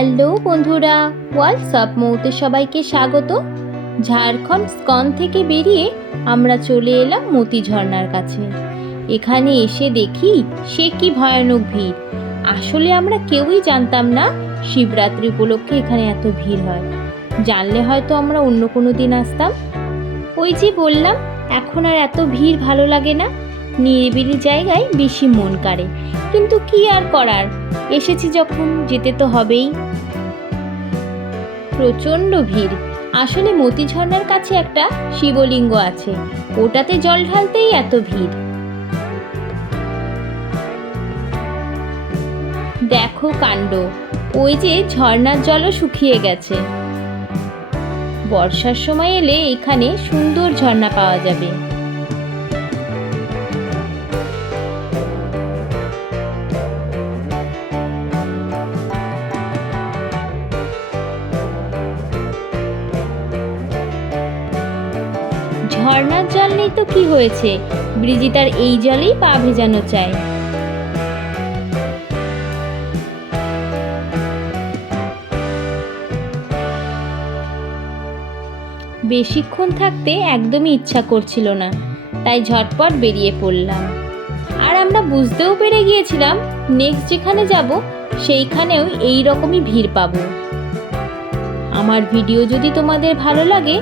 Hello বন্ধুরা WhatsApp মৌতে সবাইকে স্বাগত। ঝাড়খণ্ড স্কন থেকে বেরিয়ে আমরা চলে এলাম মতি ঝর্ণার কাছে। এখানে এসে দেখি সে কি ভয়ানক ভিড়। আসলে আমরা কেউই জানতাম না শিবরাত্রি উপলক্ষে এখানে এত ভিড় হয়। জানলে হয়তো আমরা অন্য কোনো দিন আসতাম। ওই যে বললাম, এখন আর এত ভিড় ভালো লাগে না। নিরিবিলি জায়গায় বেশি মন কাড়ে। কিন্তু কি আর করার? এসেছি যখন, যেতে তো হবেই। প্রচণ্ড ভিড়। আসলে মতি ঝর্ণার কাছে একটা শিবলিঙ্গ আছে। ওটাতে জল ঢালতেই এত ভিড়। দেখো কাণ্ড। ওই যে ঝর্ণার জলও শুকিয়ে গেছে। বর্ষার সময় এলে এখানে সুন্দর ঝর্ণা পাওয়া যাবে। ঝর্ণার জল নেই তো কি হয়েছে? ব্রিজিতার এই জলেই পা ভেজানো চায়। বেশিক্ষণ থাকতে একদমই ইচ্ছা করছিল না, তাই ঝটপট বেরিয়ে পড়লাম। আর আমরা বুঝতেও পেরে গিয়েছিলাম নেক্সট যেখানে যাব, সেইখানেও এই রকমই ভিড় পাবো। আমার ভিডিও যদি তোমাদের ভালো লাগে,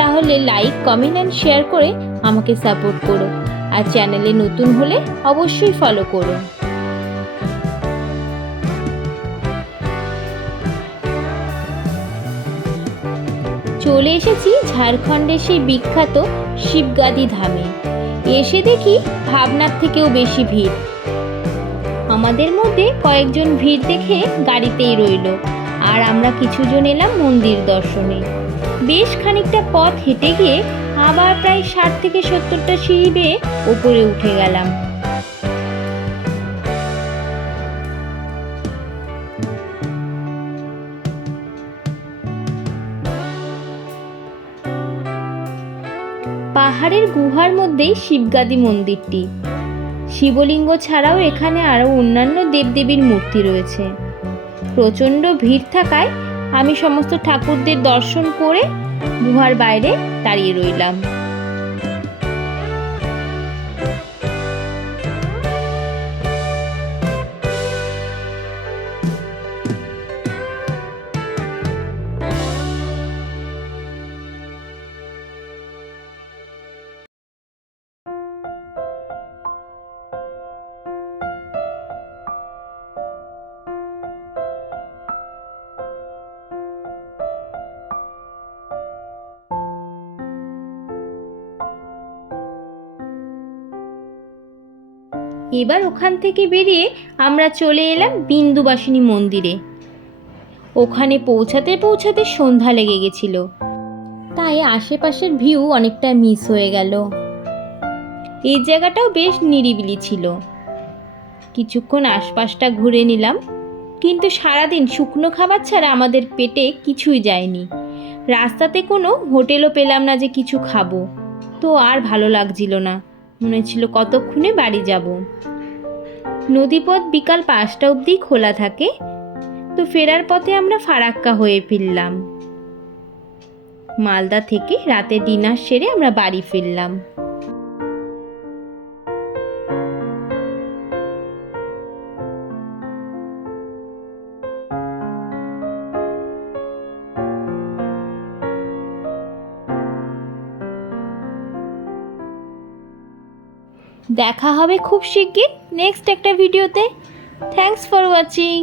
তাহলে লাইক কমেন্ট অ্যান্ড শেয়ার করে আমাকে সাপোর্ট করো। আর চ্যানেলে নতুন হলে অবশ্যই ফলো করো। চলে এসেছি ঝাড়খণ্ডের সেই বিখ্যাত শিবগাদি ধামে। এসে দেখি ভাবনার থেকেও বেশি ভিড়। আমাদের মধ্যে কয়েকজন ভিড় দেখে গাড়িতেই রইল। আর আমরা কিছুজন এলাম মন্দির দর্শনে। বেশ খানিকটা পথ হেঁটে গিয়ে আবার প্রায় ষাট থেকে সত্তরটা সিঁড়ি বেয়ে ওপরে উঠে গেলাম। পাহাড়ের গুহার মধ্যেই শিবগাদি মন্দিরটি। শিবলিঙ্গ ছাড়াও এখানে আরও অন্যান্য দেবদেবীর মূর্তি রয়েছে। প্রচণ্ড ভিড় থাকায় আমি সমস্ত ঠাকুরদের দর্শন করে গুহার বাইরে দাঁড়িয়ে রইলাম। এবার ওখান থেকে বেরিয়ে আমরা চলে এলাম বিন্দুবাসিনী মন্দিরে। ওখানে পৌঁছাতে পৌঁছাতে সন্ধ্যা লেগে গেছিল। তাই আশেপাশের ভিউ অনেকটা মিস হয়ে গেল। এই জায়গাটাও বেশ নিরিবিলি ছিল। কিছুক্ষণ আশপাশটা ঘুরে নিলাম, কিন্তু সারাদিন শুকনো খাবার ছাড়া আমাদের পেটে কিছুই যায়নি। রাস্তাতে কোনো হোটেলও পেলাম না যে কিছু খাব। তো আর ভালো লাগছিল না। মনে ছিল কতক্ষণে বাড়ি যাব। নদীপথ বিকাল পাঁচটা অবধি খোলা থাকে, তো ফেরার পথে আমরা ফারাক্কা হয়ে ফিরলাম। মালদা থেকে রাতে ডিনার সেরে আমরা বাড়ি ফিরলাম। দেখা হবে খুব শিগগির নেক্সট একটা ভিডিওতে থ্যাংকস ফর ওয়াচিং